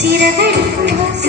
散らかる星